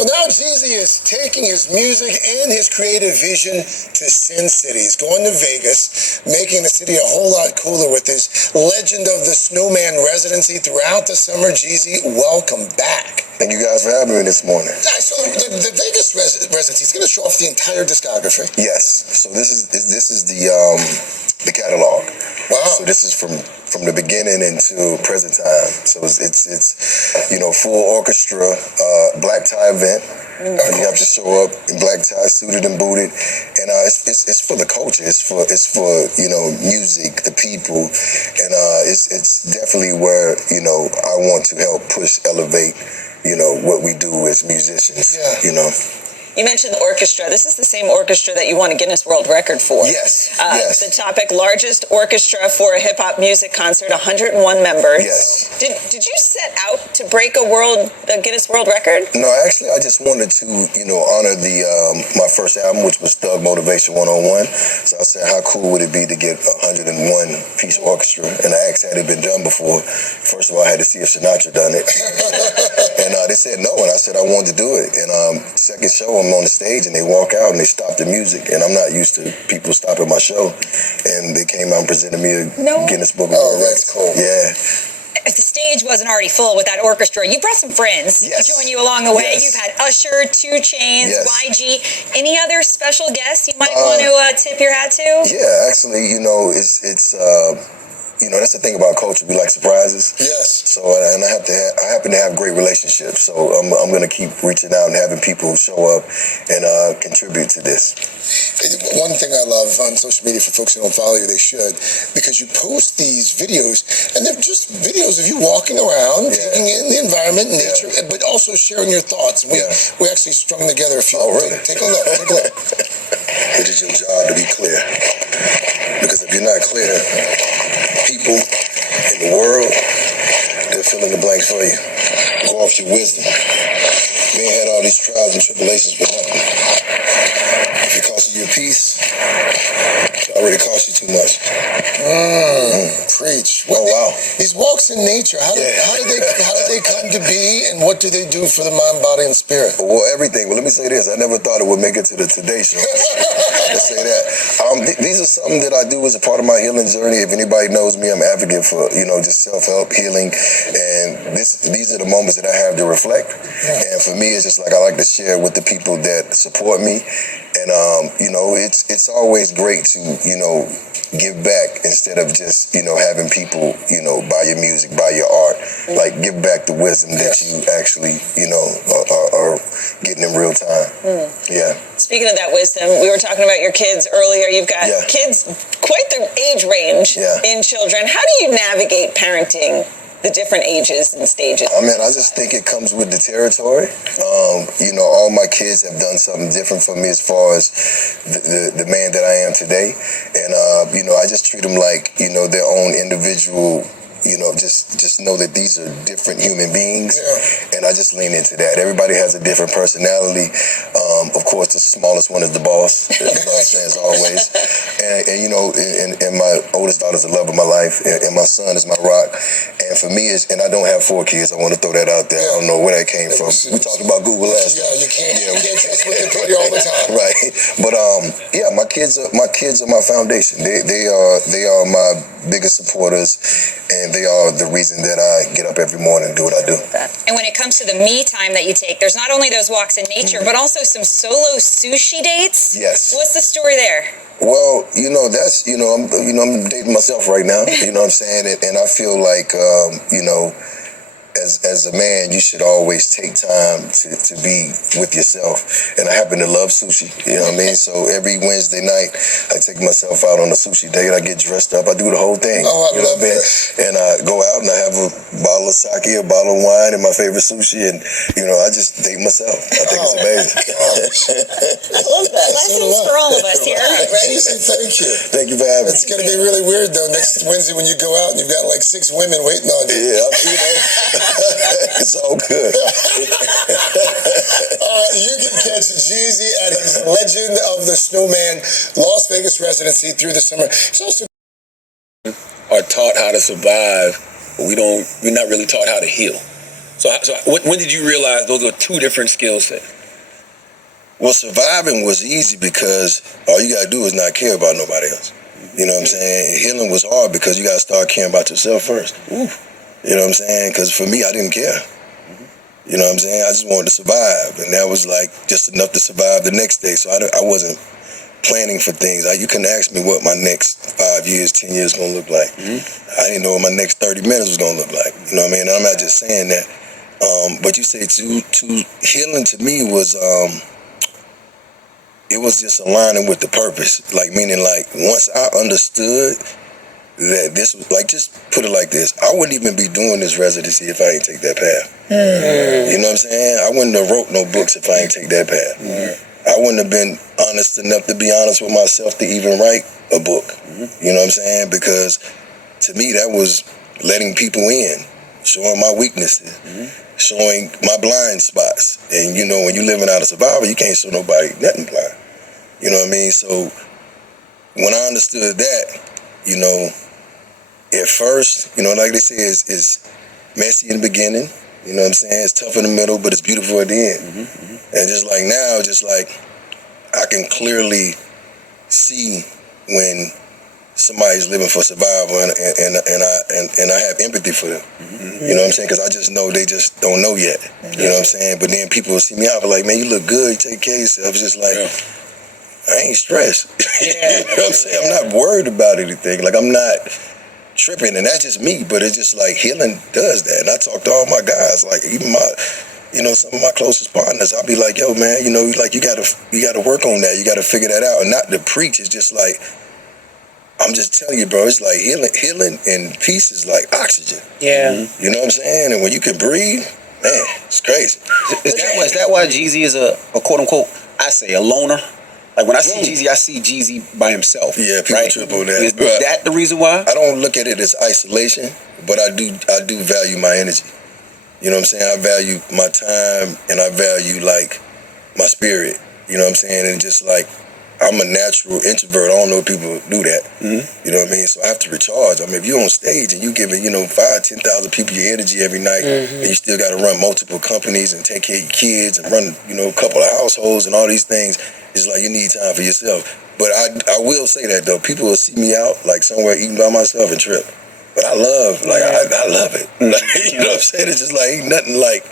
Well, now Jeezy is taking his music and his creative vision to Sin City. He's going to Vegas, making the city a whole lot cooler with his Legend of the Snowman residency throughout the summer. Jeezy, welcome back. Thank you guys for having me this morning. So the Vegas residency is going to show off the entire discography. Yes. So this is the catalog. Wow. So this is from the beginning into present time. So it's full orchestra, black tie event. You have to show up in black tie, suited and booted, and it's for the culture. It's for music, the people, and it's definitely where I want to help push, elevate what we do as musicians. Yeah. You mentioned the orchestra. This is the same orchestra that you won a Guinness World Record for. Yes. Yes. The topic, largest orchestra for a hip-hop music concert, 101 members. Yes. Did you set out to break a Guinness World Record? No, actually, I just wanted to, honor my first album, which was Thug Motivation 101. So I said, how cool would it be to get a 101-piece orchestra? And I asked, had it been done before? First of all, I had to see if Sinatra done it. And they said no, and I said I wanted to do it. And second show, I'm on the stage, and they walk out, and they stop the music. And I'm not used to people stopping my show. And they came out and presented me a Guinness Book of World Records. That's cool. Yeah. If the stage wasn't already full with that orchestra, you brought some friends to join you along the way. Yes. You've had Usher, 2 Chainz, Yes. YG. Any other special guests you might want to tip your hat to? Yeah, actually, it's that's the thing about culture. We like surprises. Yes. So, and I happen to have great relationships. So I'm going to keep reaching out and having people show up and contribute to this. One thing I love on social media, for folks who don't follow you, they should, because you post these videos, and they're just videos of you walking around, taking in the environment, nature, but also sharing your thoughts. We actually strung together a few. Oh, really? Take a look. Take a look. It is your job to be clear. Because if you're not clear, people in the world, they'll fill in the blanks for you. Go off your wisdom. You ain't had all these trials and tribulations for nothing. If it costs you your peace, it already cost you too much. Preach. Oh, wow. These walks in nature, how do they come to be, and what do they do for the mind, body, and spirit? Well, everything. Well, let me say this. I never thought it would make it to the Today Show. Let's say that. These are something that I do as a part of my healing journey. If anybody knows me, I'm an advocate for, just self-help, healing. And these are the moments that I have to reflect. And for me, it's just like I like to share with the people that support me. And, it's always great to, give back instead of just, having people, buy your music, buy your art. Like, give back the wisdom that you actually, are getting in real time. Yeah. Speaking of that wisdom, we were talking about your kids earlier. You've got kids quite the age range in children. How do you navigate parenting the different ages and stages? I just think it comes with the territory. All my kids have done something different for me as far as the man that I am today. And, I just treat them like, their own individual, just know that these are different human beings. And I just lean into that. Everybody has a different personality. Of course, the smallest one is the boss, as always. And my oldest daughter's the love of my life, and my son is my rock. And for me, and I don't have 4 kids. I want to throw that out there. I don't know where that came from. We talked about Google last time. Yeah, you can't. With all the time. Right. But my kids are my foundation. They are my biggest supporters, and they are the reason that I get up every morning and do what I do. And when it comes to the me time that you take, there's not only those walks in nature, but also some solo sushi dates. Yes. What's the story there? Well, that's, I'm dating myself right now, you know what I'm saying? And I feel like, as a man, you should always take time to be with yourself. And I happen to love sushi, you know what I mean? So every Wednesday night, I take myself out on a sushi date. I get dressed up. I do the whole thing. Oh, I love it. And I go out and I have a bottle of sake, a bottle of wine, and my favorite sushi. And, I just date myself. I think it's amazing. I love that. Lessons for all of us here. Right? Thank you. Thank you for having me. It's going to be really weird, though, next Wednesday when you go out and you've got like 6 women waiting on you. Yeah, it's all good. You can catch Jeezy at his Legend of the Snowman Las Vegas residency through the summer. It's also are taught how to survive, but we're not really taught how to heal. So when did you realize those are two different skill sets? Well, surviving was easy because all you gotta do is not care about nobody else. You know what I'm saying? Healing was hard because you gotta start caring about yourself first. Ooh. You know what I'm saying? Because for me, I didn't care. You know what I'm saying? I just wanted to survive, and that was like just enough to survive the next day. So I wasn't planning for things. You couldn't ask me what my next 5 years, 10 years gonna look like. I didn't know what my next 30 minutes was gonna look like. You know what I mean? And I'm not just saying that. But you say healing to me was it was just aligning with the purpose. Like meaning like once I understood that this was like, just put it like this, I wouldn't even be doing this residency if I ain't take that path. You know what I'm saying? I wouldn't have wrote no books if I ain't take that path. I wouldn't have been honest enough to be honest with myself to even write a book. You know what I'm saying? Because to me that was letting people in, showing my weaknesses, showing my blind spots. And you know, when you living out of survival, you can't show nobody nothing blind. You know what I mean? So when I understood that, you know, at first, you know, like they say, is messy in the beginning. You know what I'm saying? It's tough in the middle, but it's beautiful at the end. And just like now, just like I can clearly see when somebody's living for survival, and I have empathy for them. You know what I'm saying? Because I just know they just don't know yet. You know what I'm saying? But then people will see me out, but like, man, you look good. You take care of yourself. It's just like, I ain't stressed. You know what I'm saying? I'm not worried about anything. Like, I'm not tripping, and that's just me. But it's just like healing does that. And I talk to all my guys, like even my, you know, some of my closest partners. I'll be like, yo, man, you know, like you gotta work on that. You gotta figure that out, and not to preach. It's just like, I'm just telling you, bro. It's like healing and peace is like oxygen. Yeah. You know what I'm saying? And when you can breathe, man, it's crazy. Is that why Jeezy is a quote unquote, I say, a loner? Like when I see Jeezy, I see Jeezy by himself. Yeah, people trip on that. Is that the reason why? I don't look at it as isolation, but I do value my energy. You know what I'm saying? I value my time, and I value like my spirit. You know what I'm saying? And just like, I'm a natural introvert. I don't know if people do that. You know what I mean? So I have to recharge. I mean, if you're on stage and you're giving, you know, 5,000, 10,000 people your energy every night, and you still got to run multiple companies and take care of your kids and run, you know, a couple of households and all these things, it's like you need time for yourself. But I will say that though, people will see me out like somewhere eating by myself and trip. But I love, like, I love it. Like, you know what I'm saying? It's just like, ain't nothing like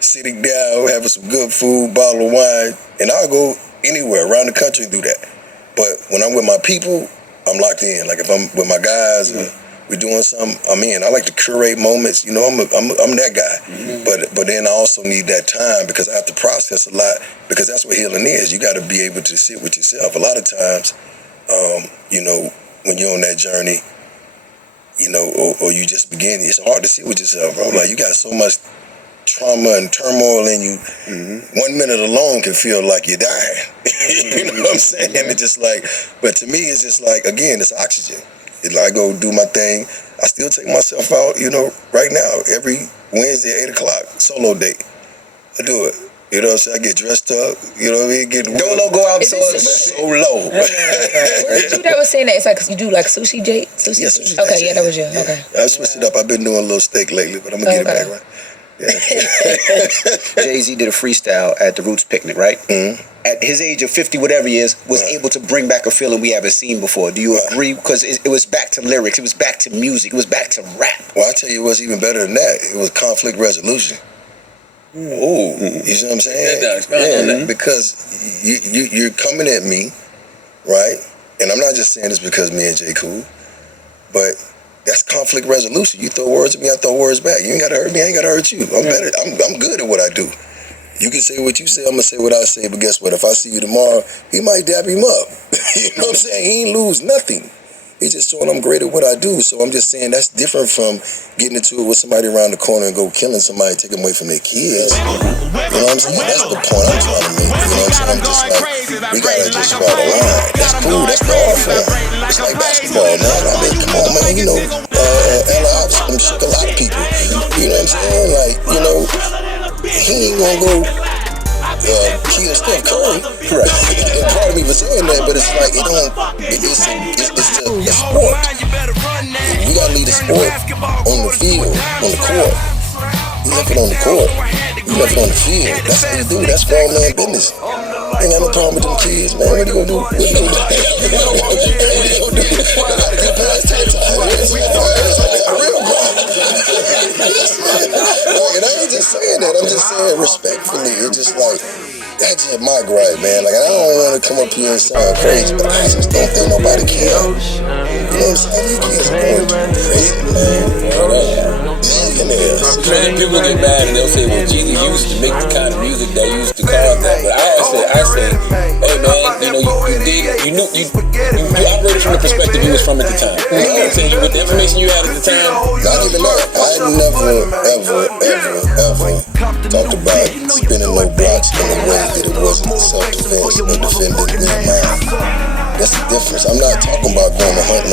sitting down, having some good food, bottle of wine, and I'll go anywhere around the country and do that. But when I'm with my people, I'm locked in. Like if I'm with my guys, we're doing something, I'm in. I like to curate moments. You know, I'm that guy. But then I also need that time because I have to process a lot, because that's what healing is. You got to be able to sit with yourself. A lot of times, you know, when you're on that journey, you know, or you just begin, it's hard to sit with yourself, bro. Like you got so much trauma and turmoil in you. 1 minute alone can feel like you're dying. You know what I'm saying? It's just like, but to me, it's just like, again, it's oxygen. I go do my thing. I still take myself out, you know, right now, every Wednesday at 8 o'clock, solo date. I do it. You know what I'm saying? I get dressed up, you know what I mean? Get Dolo go out so low. That was saying that it's like you do like sushi, Jay? Sushi? Yeah, sushi. Okay, yeah, that was you. Okay. I switched it up. I've been doing a little steak lately, but I'm gonna get it back right. Jay-Z did a freestyle at the Roots picnic, right? At his age of 50, whatever he is, was able to bring back a feeling we haven't seen before. Do you agree? Because it was back to lyrics, it was back to music, it was back to rap. Well, I tell you what's even better than that. It was conflict resolution. You see what I'm saying? Because you're coming at me, right? And I'm not just saying this because me and Jay cool, but that's conflict resolution. You throw words at me, I throw words back. You ain't gotta hurt me, I ain't gotta hurt you. I'm better. I'm good at what I do. You can say what you say, I'm gonna say what I say, but guess what? If I see you tomorrow, he might dap him up. You know what I'm saying? He ain't lose nothing. He's just showing I'm great at what I do. So I'm just saying that's different from getting into it with somebody around the corner and go killing somebody, taking away from their kids. You know what I'm saying? That's the point I'm trying to make. You know what I'm saying? I'm just like, we gotta just draw the line. That's cool, that's the art form. It's like basketball, man. I mean, come on, man. You know, Allen Iverson shook a lot of people. You know what I'm saying? Like, you know, he ain't gonna go kill Steph Curry. Right. And part of me was saying that, but it's like, it's a sport. We gotta lead the sport on the field, on the court. You left it on the court. You left it on the field. That's how you do. That's grown man business. Ain't got no problem with them kids, man. What you gonna do? What you gonna do? Get past that time. Real problem. And I ain't just saying that. I'm just saying respectfully. It's just like, that's just my gripe, man. Like, I don't want to come up here and sound crazy, but I just don't think nobody can. You know what I'm saying? These kids are going crazy, man. Millionaires. People get mad and they'll say, well, Jeezy used to make the kind of music that used to cause that. But I say, hey man, you operated from the perspective you was from at the time. You know what I'm saying? With the information you had at the time. Not even that. I never, ever talked about spinning no blocks in a way that it wasn't self-defense or defending me. That's the difference. I'm not talking about going to hunt.